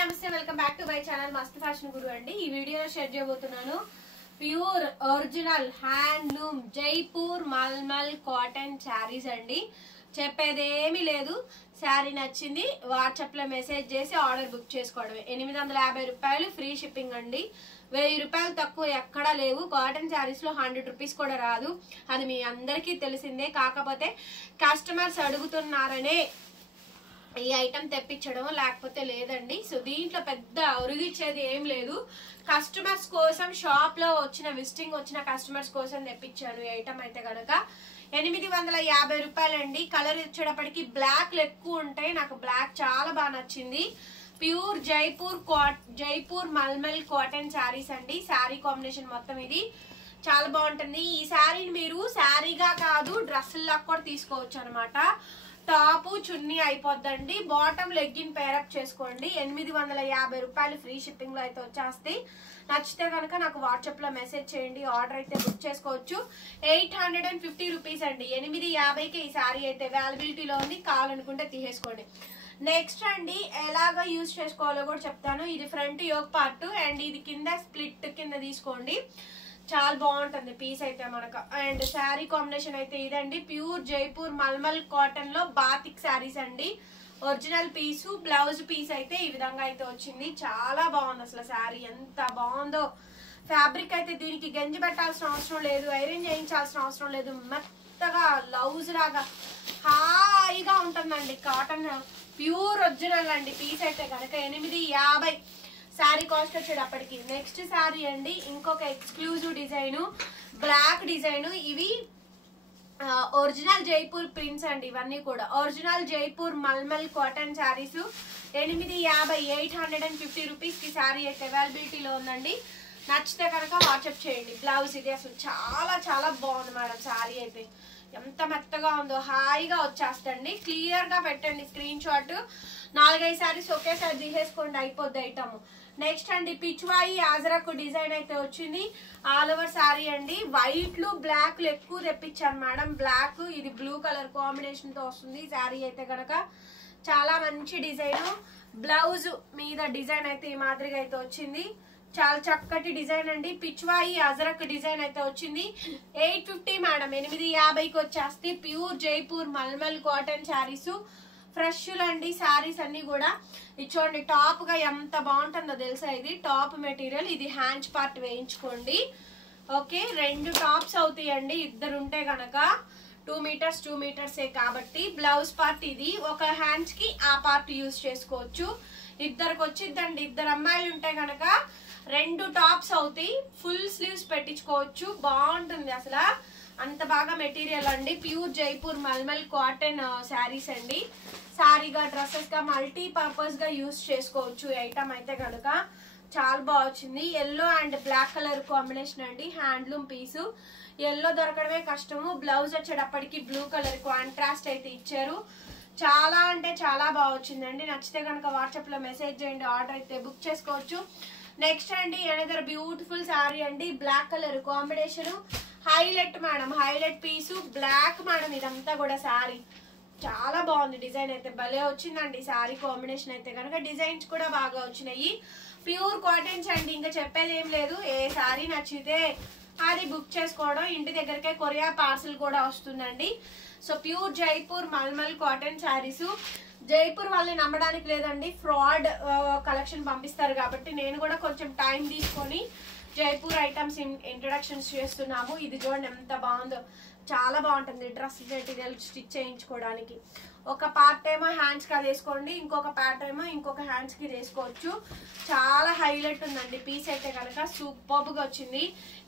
నమస్తే welcome back to my channel Mast fashion Guru అండి. ఈ వీడియోలో షేర్ చేయబోతున్నాను pure original handloom Jaipur mulmul cotton saris అండి. చెప్పేదేమీ లేదు, శారీ నచ్చింది వాట్సాప్ లో మెసేజ్ చేసి ఆర్డర్ బుక్ చేసుకోవడమే. 850 రూపాయలు ఫ్రీ షిప్పింగ్ అండి. 1000 రూపాయలు తక్కువ ఎక్కడా లేవు. కాటన్ శారీస్ లో 100 రూపీస్ కూడా రాదు, అది మీ అందరికీ తెలిసిందే. కాకపోతే కస్టమర్స్ అడుగుతున్నారనే ఈ ఐటమ్ తెప్పించడం, లేకపోతే లేదండి. సో దీంట్లో పెద్ద ఒరిగిచ్చేది ఏం లేదు. కస్టమర్స్ కోసం షాప్ లో విజిటింగ్ వచ్చిన కస్టమర్స్ కోసం తెప్పించాను ఈ ఐటమ్. అయితే గనక 850 రూపాయలండి. కలర్ వచ్చేటప్పటికి బ్లాక్ ఎక్కువ ఉంటాయి, నాకు బ్లాక్ చాలా బాగా నచ్చింది. ప్యూర్ జైపూర్ మల్మల్ కాటన్ శారీస్ అండి. శారీ కాంబినేషన్ మొత్తం ఇది చాలా బాగుంటుంది. ఈ శారీని మీరు శారీగా కాదు డ్రెస్సుల్లా కూడా తీసుకోవచ్చు అనమాట. టాప్ చున్నీ అయిపోద్దండి, బాటమ్ లెగ్గిన్ పేరప్ చేసుకోండి. 850 రూపాయలు ఫ్రీ షిప్పింగ్ లో అయితే వచ్చేస్తాయి. నచ్చితే కనుక నాకు వాట్సాప్ లో మెసేజ్ చేయండి, ఆర్డర్ అయితే బుక్ చేసుకోవచ్చు. 850 రూపీస్ అండి. 850కి ఈ శారీ అయితే అవైలబిలిటీలో ఉంది, కావాలనుకుంటే తీసేసుకోండి. నెక్స్ట్ అండి ఎలాగ యూజ్ చేసుకోవాలో కూడా చెప్తాను. ఇది ఫ్రంట్ యోక్ పార్ట్ అండ్ ఇది కింద స్ప్లిట్ కింద తీసుకోండి, చాలా బాగుంటుంది పీస్ అయితే మనకు. అండ్ శారీ కాంబినేషన్ అయితే ఇదండి, ప్యూర్ జైపూర్ మల్మల్ కాటన్ లో బాతిక్ శారీస్ అండి. ఒరిజినల్ పీసు బ్లౌజ్ పీస్ అయితే ఈ విధంగా అయితే వచ్చింది. చాలా బాగుంది అసలు శారీ, ఎంత బాగుందో. ఫ్యాబ్రిక్ అయితే దీనికి గంజి పెట్టాల్సిన అవసరం లేదు, ఐరన్ చేయించాల్సిన అవసరం లేదు. మెత్తగా లౌజ్ లాగా హాయిగా ఉంటుందండి. కాటన్ ప్యూర్ ఒరిజినల్ అండి. పీస్ అయితే కనుక 850 శారీ కాస్ట్ వచ్చేటప్పటికి. నెక్స్ట్ శారీ అండి, ఇంకొక ఎక్స్క్లూజివ్ డిజైన్, బ్లాక్ డిజైన్. ఇవి ఒరిజినల్ జైపూర్ ప్రింట్స్ అండి. ఇవన్నీ కూడా original Jaipur mulmul cotton saris. 850 rupees కి శారీ అయితే అవైలబిలిటీలో ఉందండి. నచ్చితే కనుక వాట్సాప్ చేయండి. బ్లౌజ్ ఇది అసలు చాలా చాలా బాగుంది మేడం. శారీ అయితే ఎంత మెత్తగా ఉందో, హాయిగా వచ్చేస్తండి. క్లియర్ గా పెట్టండి స్క్రీన్ షాట్. 4-5 శారీస్ ఒకేసారి తీసేసుకోండి, అయిపోద్ది ఐటమ్. నెక్స్ట్ అండి పిచ్వాయి ఆజరకు డిజైన్ అయితే వచ్చింది. ఆల్ ఓవర్ శారీ అండి. వైట్లు బ్లాక్లు ఎక్కువ తెప్పించాను మేడం. బ్లాక్ ఇది బ్లూ కలర్ కాంబినేషన్ తో వస్తుంది శారీ అయితే కనుక. చాలా మంచి డిజైన్. బ్లౌజ్ మీద డిజైన్ అయితే ఈ మాదిరిగా అయితే వచ్చింది, చాలా చక్కటి డిజైన్ అండి. పిచ్వాయి అజరక్ డిజైన్ అయితే వచ్చింది. 850 మేడం. 850కి వచ్చేస్తే pure Jaipur mulmul cotton saris. Fresh అండి శారీస్ అన్ని కూడా. ఇచ్చోండి టాప్ గా ఎంత బాగుంటుందో తెలుసా. ఇది టాప్ మెటీరియల్, ఇది హ్యాండ్స్ పార్ట్ వేయించుకోండి. ఓకే, 2 టాప్స్ అవుతాయండి ఇద్దరు ఉంటే గనక. 2 మీటర్స్ 2 మీటర్సే కాబట్టి. బ్లౌజ్ పార్ట్ ఇది, ఒక హ్యాండ్స్ కి ఆ పార్ట్ యూజ్ చేసుకోవచ్చు. ఇద్దరికి వచ్చిద్దండి. ఇద్దరు అమ్మాయిలు ఉంటే గనక 2 టాప్స్ అవుతాయి. ఫుల్ స్లీవ్స్ పెట్టించుకోవచ్చు, బాగుంటుంది అసలు. అంత బాగా మెటీరియల్ అండి. ప్యూర్ జైపూర్ మల్మల్ కాటన్ శారీస్ అండి. శారీగా డ్రెస్సెస్ గా మల్టీ పర్పస్ గా యూజ్ చేసుకోవచ్చు ఈ ఐటమ్ అయితే కనుక. చాలా బాగా వచ్చింది. Yellow and black colour combination అండి. Handloom piece. ఎల్లో దొరకడమే కష్టము. బ్లౌజ్ వచ్చేటప్పటికి బ్లూ కలర్ కాంట్రాస్ట్ అయితే ఇచ్చారు. చాలా అంటే చాలా బాగా వచ్చిందండి. నచ్చితే కనుక వాట్సాప్ లో మెసేజ్ చేయండి, ఆర్డర్ అయితే బుక్ చేసుకోవచ్చు. నెక్స్ట్ అండి అనదర్ బ్యూటిఫుల్ శారీ అండి. Black colour combination, highlight madam, highlight piece black madam. ఇదంతా కూడా శారీ చాలా బాగుంది. డిజైన్ అయితే భలే వచ్చిందండి. శారీ కాంబినేషన్ అయితే కనుక డిజైన్స్ కూడా బాగా వచ్చినాయి. ప్యూర్ కాటన్స్ అండి, ఇంకా చెప్పేది ఏం లేదు. ఏ శారీ నచ్చితే అది బుక్ చేసుకోవడం, ఇంటి దగ్గరకే కొరియర్ పార్సల్ కూడా వస్తుందండి. So pure Jaipur mulmul cotton saris. Jaipur వాళ్ళని నమ్మడానికి లేదండి, ఫ్రాడ్ కలెక్షన్ పంపిస్తారు కాబట్టి నేను కూడా కొంచెం టైం తీసుకొని జైపూర్ ఐటమ్స్ ఇంట్రొడక్షన్స్ చేస్తున్నాము. ఇది చూడండి ఎంత బాగుందో, చాలా బాగుంటుంది. డ్రెస్ మెటీరియల్ స్టిచ్ చేయించుకోవడానికి ఒక పార్ట్ ఏమో హ్యాండ్స్ కి వేసుకోండి, ఇంకొక పార్ట్ ఏమో ఇంకొక హ్యాండ్స్ కి వేసుకోవచ్చు. చాలా హైలైట్ ఉందండి పీస్ అయితే కనుక. సూపర్ గా వచ్చింది.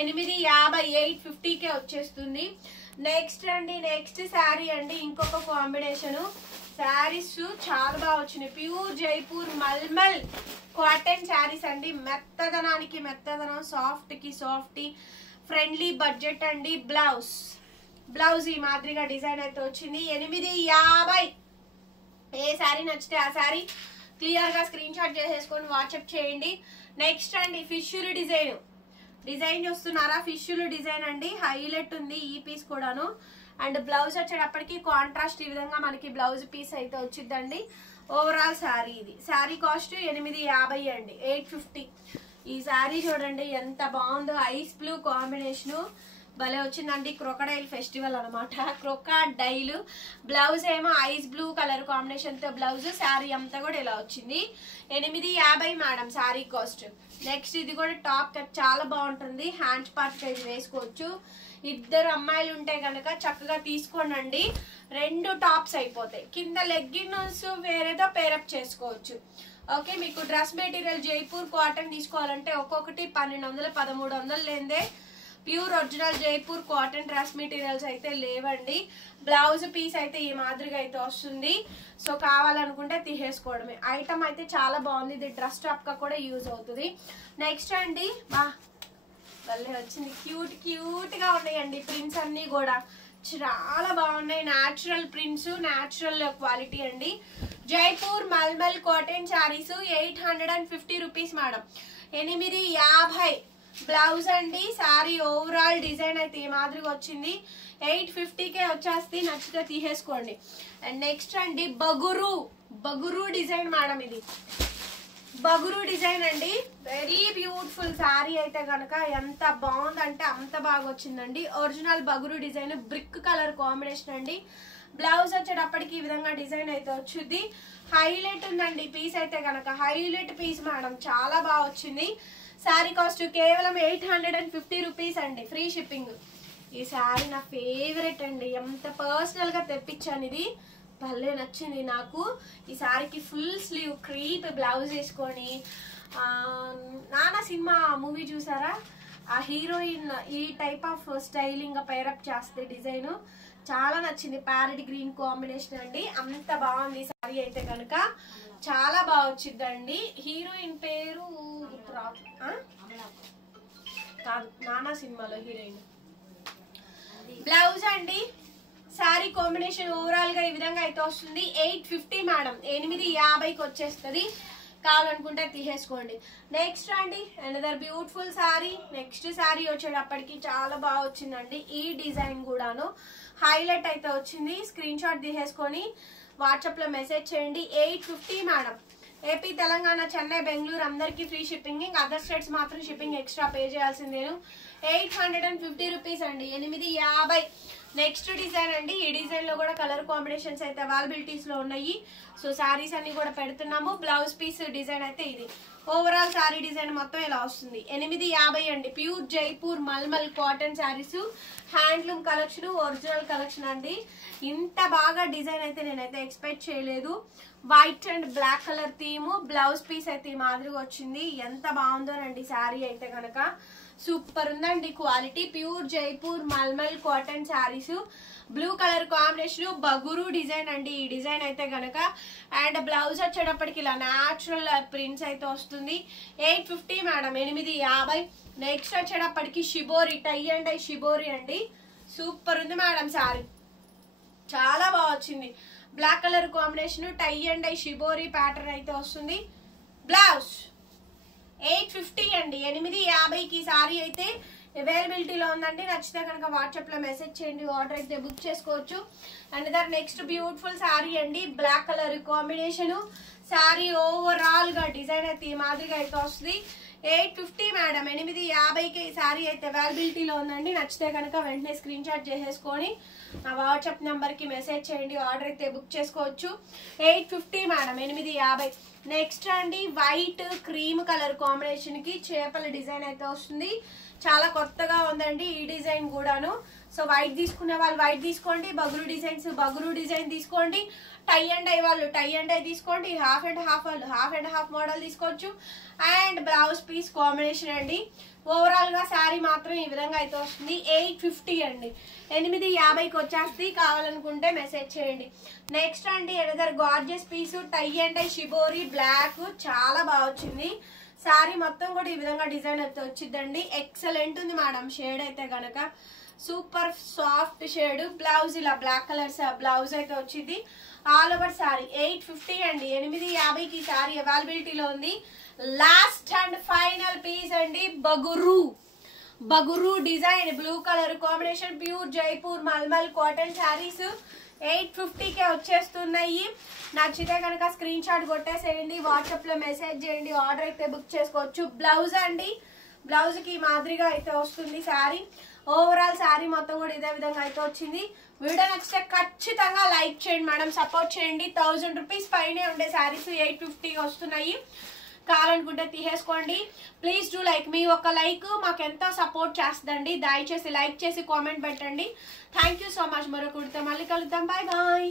850కే వచ్చేస్తుంది. నెక్స్ట్ అండి, నెక్స్ట్ శారీ అండి, ఇంకొక కాంబినేషన్. శారీస్ చాలా బాగా వచ్చినాయి. ప్యూర్ జైపూర్ మల్మల్ కాటన్ శారీస్ అండి. మెత్తదనానికి మెత్తదనం, సాఫ్ట్ కి సాఫ్ట్, ఫ్రెండ్లీ బడ్జెట్ అండి. బ్లౌజ్ ఈ మాదిరిగా డిజైన్ అయితే వచ్చింది. 850. ఏ శారీ నచ్చితే ఆ శారీ క్లియర్ గా స్క్రీన్ షాట్ చేసేసుకొని వాట్సాప్ చేయండి. నెక్స్ట్ అండి ఫిష్యూల్ డిజైన్ చూస్తున్నారా. ఫిష్యూల్ డిజైన్ అండి, హైలైట్ ఉంది ఈ పీస్ కూడాను. అండ్ బ్లౌజ్ వచ్చేటప్పటికి కాంట్రాస్ట్ ఈ విధంగా మనకి బ్లౌజ్ పీస్ అయితే వచ్చిందండి. ఓవరాల్ శారీ ఇది. శారీ కాస్ట్ 850 అండి, 850. ఈ శారీ చూడండి ఎంత బాగుందో, ఐస్ బ్లూ కాంబినేషను భలే వచ్చిందండి. క్రొకడైల్ ఫెస్టివల్ అనమాట, క్రొకడైల్. బ్లౌజ్ ఏమో ఐస్ బ్లూ కలర్ కాంబినేషన్ తో బ్లౌజ్, శారీ అంతా కూడా ఇలా వచ్చింది. 850 మేడం శారీ కాస్ట్. నెక్స్ట్ ఇది కూడా టాప్ కట్ చాలా బాగుంటుంది, హ్యాండ్ పార్ట్ ఇది వేసుకోవచ్చు. ఇద్దరు అమ్మాయిలు ఉంటే కనుక చక్కగా తీసుకోండి, 2 టాప్స్ అయిపోతాయి. కింద లెగ్గిన్స్ వేరేదో పేరప్ చేసుకోవచ్చు. ఓకే, మీకు డ్రెస్ మెటీరియల్ జైపూర్ కాటన్ తీసుకోవాలంటే ఒక్కొక్కటి 1200 1300 లేదే pure original Jaipur cotton dress materials అయితే లేవండి. బ్లౌజ్ పీస్ అయితే ఈ మాదిరిగా అయితే వస్తుంది. సో కావాలనుకుంటే తీసేసుకోవడమే. ఐటమ్ అయితే చాలా బాగుంది, ఇది డ్రెస్ టాప్ గా కూడా యూజ్ అవుతుంది. నెక్స్ట్ అండి భలే వచ్చింది, క్యూట్ క్యూట్ గా ఉన్నాయండి ప్రింట్స్ అన్ని కూడా చాలా బాగున్నాయి. న్యాచురల్ ప్రింట్స్, న్యాచురల్ క్వాలిటీ అండి. Jaipur mulmul cotton saris 850 rupees madam, 850. Blouse అండి, శారీ ఓవరాల్ డిజైన్ అయితే ఈ మాదిరిగా వచ్చింది. 850కే వచ్చేస్తే నచ్చితే తీసేసుకోండి. అండ్ నెక్స్ట్ అండి బగురు డిజైన్ మేడం, ఇది బగురు డిజైన్ అండి, వెరీ బ్యూటిఫుల్ శారీ అయితే కనుక ఎంత బాగుందంటే అంత బాగా వచ్చిందండి. Original బగురు design, brick colour combination అండి. బ్లౌజ్ వచ్చేటప్పటికి ఈ విధంగా డిజైన్ అయితే వచ్చింది. హైలైట్ ఉందండి పీస్ అయితే కనుక, హైలైట్ పీస్ మేడం, చాలా బాగా వచ్చింది. శారీ కాస్ట్ కేవలం 850 రూపీస్ అండి, ఫ్రీ షిప్పింగ్. ఈ శారీ నా ఫేవరెట్ అండి, ఎంత పర్సనల్ గా తెప్పించాను, ఇది భలే నచ్చింది నాకు. ఈ శారీకి ఫుల్ స్లీవ్ క్రీప్ బ్లౌజ్ వేసుకొని, నానా సినిమా మూవీ చూసారా, ఆ హీరోయిన్ ఈ టైప్ ఆఫ్ స్టైలింగ్ పేరప్ చేస్తే డిజైన్ చాలా నచ్చింది. ప్యారెట్ గ్రీన్ కాంబినేషన్ అండి, అంత బాగుంది శారీ అయితే కనుక, చాలా బాగా వచ్చిందండి. హీరోయిన్ పేరు కాదు, నానా సినిమాలో హీరోయిన్. బ్లౌజ్ అండి, శారీ కాంబినేషన్ ఓవరాల్ గా ఈ విధంగా అయితే వస్తుంది. 850 మేడం, 850కి వచ్చేస్తుంది. కావాలనుకుంటే తీసేసుకోండి. నెక్స్ట్ అండి another beautiful sari. Next sari వచ్చేటప్పటికి చాలా బాగా వచ్చిందండి, ఈ డిజైన్ కూడాను హైలైట్ అయితే వచ్చింది. స్క్రీన్ షాట్ తీసేసుకొని వాట్సాప్ లో మెసేజ్ చేయండి. 850 మేడం. ఏపీ, తెలంగాణ, చెన్నై, బెంగళూరు అందరికి ఫ్రీ షిప్పింగ్. అదర్ స్టేట్స్ మాత్రం షిప్పింగ్ ఎక్స్ట్రా పే చేయాల్సిందేను. 850 రూపీస్ అండి, 850. నెక్స్ట్ డిజైన్ అండి, ఈ డిజైన్ లో కూడా కలర్ కాంబినేషన్స్ అయితే అవైలబిలిటీస్ లో ఉన్నాయి. సో శారీస్ అన్ని కూడా పెడుతున్నాము. బ్లౌజ్ పీస్ డిజైన్ అయితే ఇది. ఓవరాల్ శారీ డిజైన్ మొత్తం ఇలా వస్తుంది. 850 అండి, pure Jaipur mulmul cotton saris, handloom collection, original collection అండి. ఇంత బాగా డిజైన్ అయితే నేనైతే ఎక్స్పెక్ట్ చేయలేదు. White and black colour theme, blouse piece అయితే ఈ మాదిరిగా వచ్చింది. ఎంత బాగుందోనండి శారీ అయితే కనుక, సూపర్ ఉందండి quality. Pure Jaipur mulmul cotton saris, blue colour combination, Bagru design అండి ఈ డిజైన్ అయితే గనక. అండ్ బ్లౌజ్ వచ్చేటప్పటికి ఇలా న్యాచురల్ ప్రింట్స్ అయితే వస్తుంది. 850 మేడం, 850. నెక్స్ట్ వచ్చేటప్పటికి shibori, tie and dye shibori అండి, సూపర్ ఉంది మేడం శారీ, చాలా బాగా వచ్చింది. Black colour combination, tie and dye shibori pattern అయితే వస్తుంది. బ్లౌజ్ 850 అండి, 850కి శారీ అయితే అవైలబిలిటీలో ఉందండి. నచ్చితే కనుక వాట్సాప్ లో మెసేజ్ చేయండి, ఆర్డర్ అయితే బుక్ చేసుకోవచ్చు. And the next beautiful sari అండి, black colour combination. Sari overall గా డిజైన్ అయితే ఈ మాదిరిగా అయితే వస్తుంది. 850 మేడం, 850కి ఈ శారీ అయితే అవైలబిలిటీలో ఉందండి. నచ్చితే కనుక వెంటనే స్క్రీన్ షాట్ చేసేసుకొని నా వాట్సాప్ నెంబర్ కి మెసేజ్ చేయండి, ఆర్డర్ అయితే బుక్ చేసుకోవచ్చు. 850 మేడం, 850. నెక్స్ట్ అండి వైట్ క్రీమ్ కలర్ కాంబినేషన్ కి చేపల డిజైన్ అయితే వస్తుంది. చాలా కొత్తగా ఉందండి ఈ డిజైన్ కూడాను. సో వైట్ తీసుకునే వాళ్ళు వైట్ తీసుకోండి, బగురు డిజైన్స్ బగురు డిజైన్ తీసుకోండి, టై అండ్ ఐ వాళ్ళు టై అండ్ ఐ తీసుకోండి, హాఫ్ అండ్ హాఫ్ వాళ్ళు హాఫ్ అండ్ హాఫ్ మోడల్ తీసుకోవచ్చు. అండ్ బ్లౌజ్ పీస్ కాంబినేషన్ అండి. ఓవరాల్ గా శారీ మాత్రం ఈ విధంగా అయితే వస్తుంది. 850 అండి, 850కి వచ్చేస్తే కావాలనుకుంటే మెసేజ్ చేయండి. నెక్స్ట్ అండి another gorgeous piece, tie and dye shibori black, చాలా బాగా వచ్చింది. శారీ మొత్తం కూడా ఈ విధంగా డిజైన్ అయితే వచ్చిందండి. ఎక్సలెంట్ ఉంది మేడం షేడ్ అయితే గనక, సూపర్ సాఫ్ట్ షేడ్. బ్లౌజ్ ఇలా బ్లాక్ కలర్ బ్లౌజ్ అయితే వచ్చింది. ఆల్ ఓవర్ శారీ 850 అండి, 850కి శారీ అవైలబిలిటీలో ఉంది. లాస్ట్ అండ్ ఫైనల్ పీస్ అండి, Bagru design, blue colour combination, pure Jaipur mulmul cotton saris. 850కే వచ్చేస్తున్నాయి. నచ్చితే కనుక స్క్రీన్ షాట్ కొట్టేసేయండి, వాట్సాప్లో మెసేజ్ చేయండి, ఆర్డర్ అయితే బుక్ చేసుకోవచ్చు. బ్లౌజ్ అండి, బ్లౌజ్కి మాదిరిగా అయితే వస్తుంది శారీ. ఓవరాల్ శారీ మొత్తం కూడా ఇదే విధంగా అయితే వచ్చింది. వీడియో నచ్చితే ఖచ్చితంగా లైక్ చేయండి మేడం, సపోర్ట్ చేయండి. 1000 రూపీస్ పైనే ఉండే శారీస్ 850కి వస్తున్నాయి. కావాలనుకుంటే తీసేసుకోండి. Please do like. మీ ఒక లైక్ మాకు ఎంతో సపోర్ట్ చేస్తుందండి. దయచేసి లైక్ చేసి కామెంట్ పెట్టండి. Thank you so much. మరొకటితో మళ్ళీ కలుద్దాం. Bye bye.